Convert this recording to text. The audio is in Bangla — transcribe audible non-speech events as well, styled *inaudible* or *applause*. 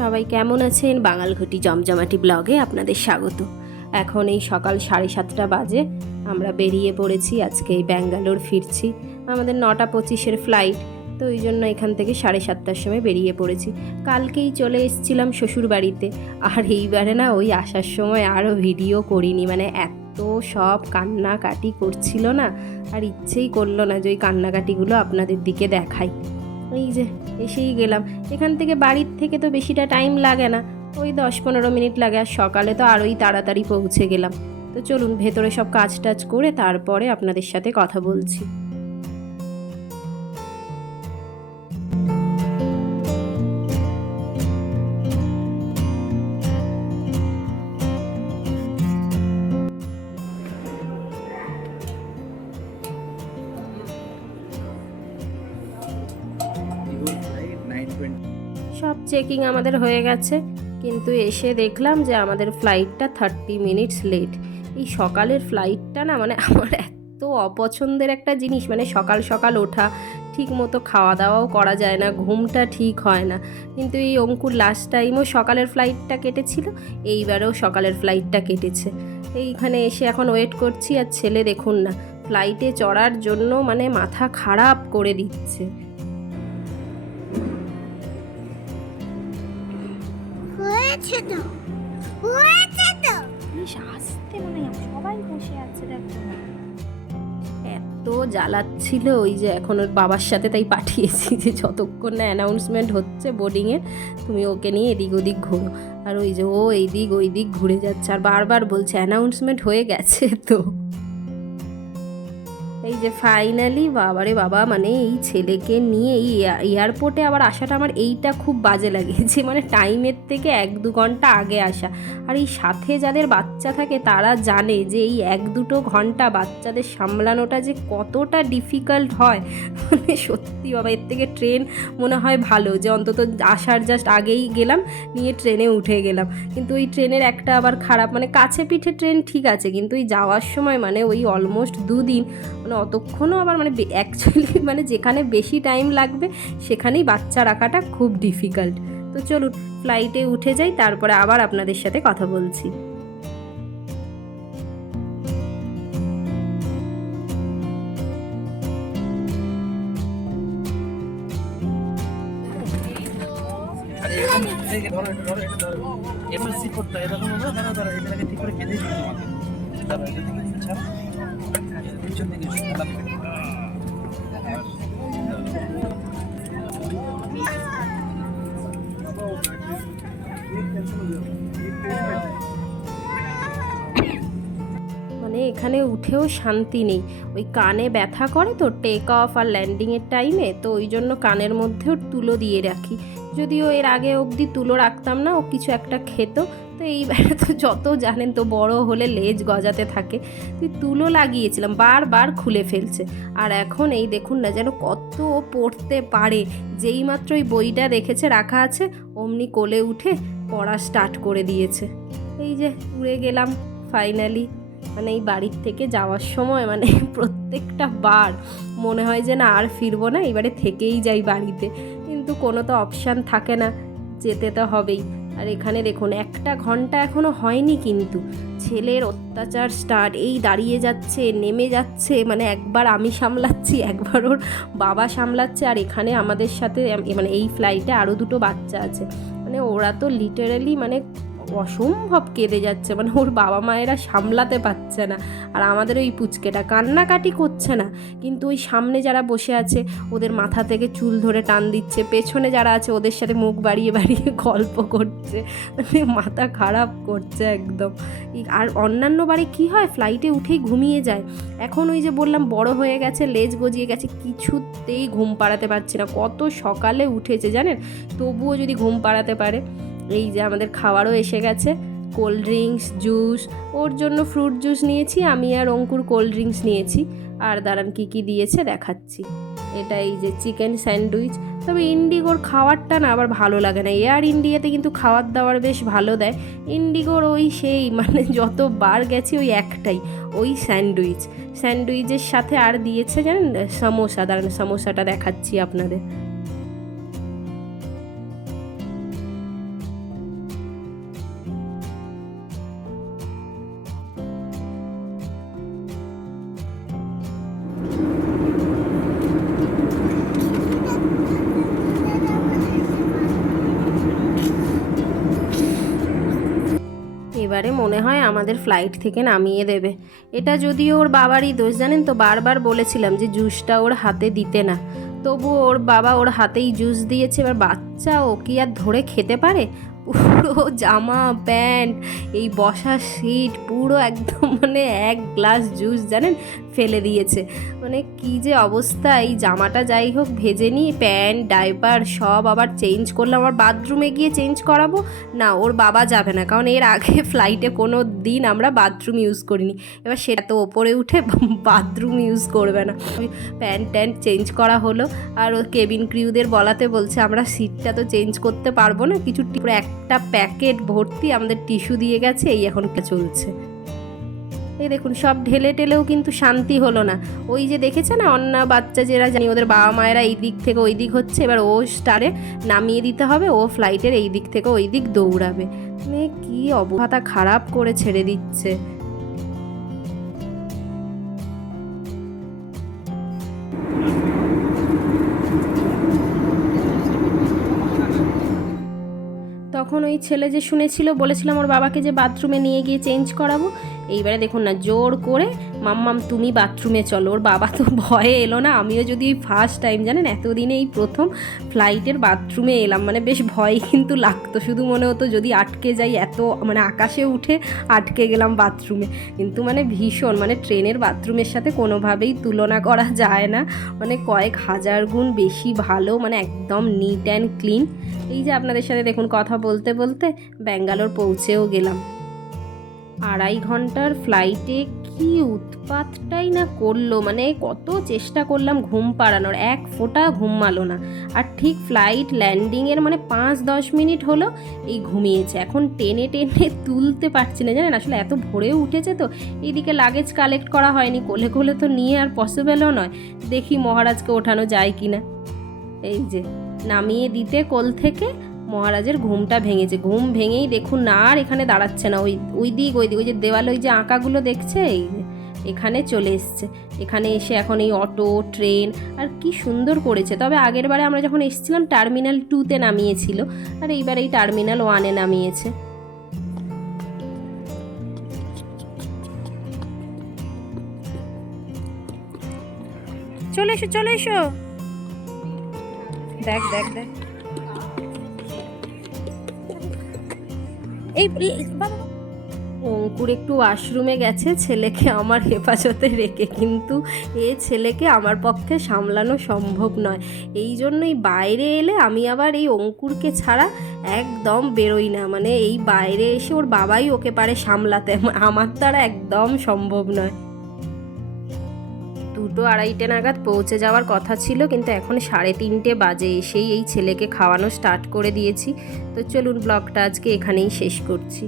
সবাই কেমন আছেন? বাঙালঘটি জমজমাটি ব্লগে আপনাদের স্বাগত। এখন এই সকাল সাড়ে সাতটা বাজে, আমরা বেরিয়ে পড়েছি, আজকে এই ব্যাঙ্গালোর ফিরছি। আমাদের নটা পঁচিশের ফ্লাইট তো ওই জন্য এখান থেকে সাড়ে সাতটার সময় বেরিয়ে পড়েছি। কালকেই চলে এসেছিলাম শ্বশুর বাড়িতে আর এইবারে না ওই আসার সময় আরও ভিডিও করিনি মানে এত সব কান্নাকাটি করছিল না, আর ইচ্ছেই করল না যে ওই কান্নাকাটিগুলো আপনাদের দিকে দেখাই। এই যে, এসেই গেলাম। এখান থেকে বাড়ির থেকে তো বেশিটা টাইম লাগে না। ওই দশ পনেরো মিনিট লাগে, আর সকালে তো আরোই তাড়াতাড়ি পৌঁছে গেলাম। তো চলুন, ভেতরে সব কাজ টাজ করে তারপরে আপনাদের সাথে কথা বলছি। চেকিং আমাদের হয়ে গেছে। কিন্তু এসে দেখলাম যে আমাদের ফ্লাইটটা থার্টি মিনিটস লেট এই সকালের ফ্লাইটটা না মানে আমার এত অপছন্দের একটা জিনিস মানে সকাল সকাল ওঠা ঠিক মতো খাওয়া দাওয়াও করা যায় না, ঘুমটা ঠিক হয় না। কিন্তু এই অঙ্কুর লাস্ট টাইমও সকালের ফ্লাইটটা কেটেছিল, এইবারেও সকালের ফ্লাইটটা কেটেছে। এইখানে এসে এখন ওয়েট করছি আর ছেলে দেখুন না ফ্লাইটে চড়ার জন্য মানে মাথা খারাপ করে দিচ্ছে। হয়েছে তো। হয়েছে তো। বেশ আসতে মনে সবাই বসে আছে দেখো এত জ্বালাচ্ছিল ওই যে এখন ওর বাবার সাথে তাই পাঠিয়েছি যে যতক্ষণ না অ্যানাউন্সমেন্ট হচ্ছে বোর্ডিংয়ের তুমি ওকে নিয়ে এদিক ওদিক ঘোরো। আর ওই যে ও এই দিক ওই দিক ঘুরে যাচ্ছে আর বারবার বলছে অ্যানাউন্সমেন্ট হয়ে গেছে তো। এই যে ফাইনালি বাবারে বাবা মানে এই ছেলেকে নিয়ে এই এয়া- এয়ারপোর্টে আবার আসাটা আমার এইটা খুব বাজে লাগে যে *laughs* মানে টাইমের থেকে এক দু ঘণ্টা আগে আসা। আর এই সাথে যাদের বাচ্চা থাকে, তারা জানে যে এই এক দুটো ঘণ্টা বাচ্চাদের সামলানোটা যে কতটা ডিফিকাল্ট হয়। *laughs* মানে সত্যি বাবা, এর থেকে ট্রেন মনে হয় ভালো যে অন্তত আসার জাস্ট আগেই গেলাম, নিয়ে ট্রেনে উঠে গেলাম। কিন্তু ওই ট্রেনের একটা আবার খারাপ মানে কাছে পিঠে ট্রেন ঠিক আছে, কিন্তু ওই যাওয়ার সময় মানে ওই অলমোস্ট দুদিন মানে অতক্ষণও আবার মানে অ্যাকচুয়ালি মানে যেখানে বেশি টাইম লাগবে, সেখানেই বাচ্চা রাখাটা খুব ডিফিকাল্ট তো চলুন ফ্লাইটে উঠে যাই, তারপরে আবার আপনাদের সাথে কথা বলছি। করতে দাঁড়া দাঁড়া এটাকে ঠিক করে হবে দাঁড়া পিছন দিকে সাদা করে। মানে এখানে উঠেও শান্তি নেই। ওই কানে ব্যথা করে তো টেক অফ আর ল্যান্ডিংয়ের টাইমে তো ওই জন্য কানের মধ্যেও তুলো দিয়ে রাখি। যদিও এর আগে অবধি তুলো রাখতাম না, ও কিছু একটা খেত। তো এইবারে তো যত জানেন তো, বড় হলে লেজ গজাতে থাকে। তুই তুলো লাগিয়েছিলাম, বারবার খুলে ফেলছে। আর এখন এই দেখুন না যেন কত ও পড়তে পারে। যেই মাত্র ওই বইটা দেখেছে রাখা আছে, অমনি কোলে উঠে পড়া স্টার্ট করে দিয়েছে। এই যে, উড়ে গেলাম ফাইনালি মানে এই বাড়ির থেকে যাওয়ার সময় মানে *laughs* প্রত্যেকটা বার মনে হয় যে না, আর ফিরবো না এবারে থেকেই যাই বাড়িতে। কিন্তু কোনো তো অপশান থাকে না, যেতে তো হবেই। আর এখানে দেখুন, একটা ঘণ্টা এখনও হয়নি কিন্তু। ছেলের অত্যাচার স্টার্ট এই দাঁড়িয়ে যাচ্ছে, নেমে যাচ্ছে মানে একবার আমি সামলাচ্ছি, একবার ওর বাবা সামলাচ্ছে, আর এখানে আমাদের সাথে মানে এই ফ্লাইটে আরও দুটো বাচ্চা আছে। মানে ওরা তো লিটারালি মানে অসম্ভব কেঁদে যাচ্ছে মানে ওর বাবা মায়েরা সামলাতে পারছে না। আর আমাদের ওই পুচকেটা কান্নাকাটি করছে না। কিন্তু ওই সামনে যারা বসে আছে, ওদের মাথা থেকে চুল ধরে টান দিচ্ছে, পেছনে যারা আছে, ওদের সাথে মুখ বাড়িয়ে বাড়িয়ে *laughs* গল্প করছে মানে মাথা খারাপ করছে একদম। আর অন্যান্য বারে কি হয় ফ্লাইটে উঠেই ঘুমিয়ে যায়। এখন ওই যে বললাম, বড় হয়ে গেছে, লেজ গজিয়ে গেছে, কিছুতেই ঘুম পাড়াতে পারছে না। কত সকালে উঠেছে জানেন? তবুও যদি ঘুম পাড়াতে পারে। এই যে আমাদের খাবারও এসে গেছে। কোল্ড ড্রিঙ্কস জুস ওর জন্য ফ্রুট জুস নিয়েছি, আমি আর অঙ্কুর কোল্ড ড্রিঙ্কস নিয়েছি। আর দাঁড়ান কী কী দিয়েছে দেখাচ্ছি। এটা এই যে চিকেন স্যান্ডউইচ তবে ইন্ডিগোর খাবারটা না আবার ভালো লাগে না। এয়ার ইন্ডিয়াতে কিন্তু খাবার দাবার বেশ ভালো দেয়। ইন্ডিগোর ওই সেই মানে যতবার গেছি ওই একটাই, ওই স্যান্ডউইচ স্যান্ডউইচের সাথে আর দিয়েছে জানেন? সমোসা। দাঁড়ান সমোসাটা দেখাচ্ছি আপনাদের। এবারে মনে হয় আমাদের ফ্লাইট থেকে নামিয়ে দেবে। এটা যদিও ওর বাবারই দোষ, জানেন তো? বারবার বলেছিলাম যে জুসটা ওর হাতে দিতে না। তবু ওর বাবা ওর হাতেই জুস দিয়েছে, এবার বাচ্চা ও কি আর ধরে খেতে পারে? পুরো জামা, প্যান্ট, এই বসার সিট পুরো একদম *laughs* মানে এক গ্লাস জুস জানেন ফেলে দিয়েছে। মানে কি যে অবস্থা, এই জামাটা যাই হোক ভেজে নিই, প্যান্ট, ডাইপার সব আবার চেঞ্জ করলাম। আবার বাথরুমে গিয়ে চেঞ্জ করাবো? না, ওর বাবা যাবে না, কারণ এর আগে *laughs* ফ্লাইটে কোনো দিন আমরা বাথরুম ইউজ করিনি। এবার সেটা তো ওপরে উঠে *laughs* বাথরুম ইউজ করবে না। প্যান্ট ট্যান্ট চেঞ্জ করা হলো, আর ও কেবিন ক্রিউদের বলাতে বলছে, আমরা সিটটা তো চেঞ্জ করতে পারব না, কিছু পুরো একটা প্যাকেট ভর্তি আমাদের টিস্যু দিয়ে গেছে, এই এখন চলছে। এই দেখুন, সব ঢেলে টেলেও কিন্তু শান্তি হলো না। ওই যে দেখেছে না অন্য বাচ্চা যারা জানি ওদের বাবা মায়েরা এই দিক থেকে ওই দিক হচ্ছে, এবার ও স্টারে নামিয়ে দিতে হবে, ও ফ্লাইটের এই দিক থেকে ওই দিক দৌড়াবে। মেয়ে কী অবহাতা খারাপ করে ছেড়ে দিচ্ছে। তখন ওই ছেলে যে শুনেছিল বলেছিলাম ওর বাবাকে যে বাথরুমে নিয়ে গিয়ে চেঞ্জ করাবো এইবারে দেখুন না, জোর করে, মাম্মাম, তুমি বাথরুমে চলো। ওর বাবা তো *laughs* ভয়ে এলো না। আমিও যদি ফার্স্ট টাইম জানেন এতদিনে এই প্রথম ফ্লাইটের বাথরুমে এলাম। মানে বেশ ভয় কিন্তু লাগতো। শুধু মনে হতো যদি আটকে যাই, এত মানে আকাশে উঠে আটকে গেলাম বাথরুমে। কিন্তু মানে ভীষণ মানে ট্রেনের বাথরুমের সাথে কোনোভাবেই তুলনা করা যায় না। মানে কয়েক হাজার গুণ বেশি ভালো মানে একদম নিট অ্যান্ড ক্লিন এই যে আপনাদের সাথে দেখুন কথা বলতে বলতে, ব্যাঙ্গালোর পৌঁছেও গেলাম। আড়াই ঘণ্টার ফ্লাইটে কি উৎপাতটাই না করল? মানে কত চেষ্টা করলাম ঘুম পাড়ানোর, এক ফোঁটা ঘুমালো না। আর ঠিক ফ্লাইট ল্যান্ডিংয়ের মানে পাঁচ দশ মিনিট হলো, এই ঘুমিয়েছে। এখন টেনে টেনে তুলতে পারছি না, জানেন? আসলে এত ভোরেও উঠেছে তো এইদিকে লাগেজ কালেক্ট করা হয়নি, কোলে কোলে তো নিয়ে আর পসিবলও নয়। দেখি মহারাজকে ওঠানো যায় কি না এই যে, নামিয়ে দিতে কোল থেকে মহারাজের ঘুমটা ভেঙেছে। ঘুম ভেঙেই দেখুন না, আর এখানে দাঁড়াচ্ছে না। ওই ওই দিক ওই দিক, ওই যে দেওয়ালে ওই যে আঁকাগুলো দেখছে এখানে চলে এসছে। এখানে এসে এখন এই অটো, ট্রেন, আর কি সুন্দর করেছে। তবে আগের বারে আমরা যখন এসেছিলাম, টার্মিনাল টুতে নামিয়েছিল, আর এইবার এই টার্মিনাল ওয়ানে নামিয়েছে। চলে এসো চলে এসো। দেখ দেখ দেখ। এই অঙ্কুর একটু ওয়াশরুমে গেছে, ছেলেকে আমার হেফাজতে রেখে। কিন্তু এ ছেলেকে আমার পক্ষে সামলানো সম্ভব নয়। এই জন্যই বাইরে এলে আমি আবার এই অঙ্কুরকে ছাড়া একদম বেরোই না। মানে এই বাইরে এসে ওর বাবাই ওকে পারে সামলাতে। আমার দ্বারা একদম সম্ভব নয়। দুটো আড়াইটে নাগাদ পৌঁছে যাওয়ার কথা ছিল, কিন্তু এখন সাড়ে তিনটে বাজে। এসেই এই ছেলেকে খাওয়ানো স্টার্ট করে দিয়েছি। তো চলুন ব্লগটা আজকে এখানেই শেষ করছি।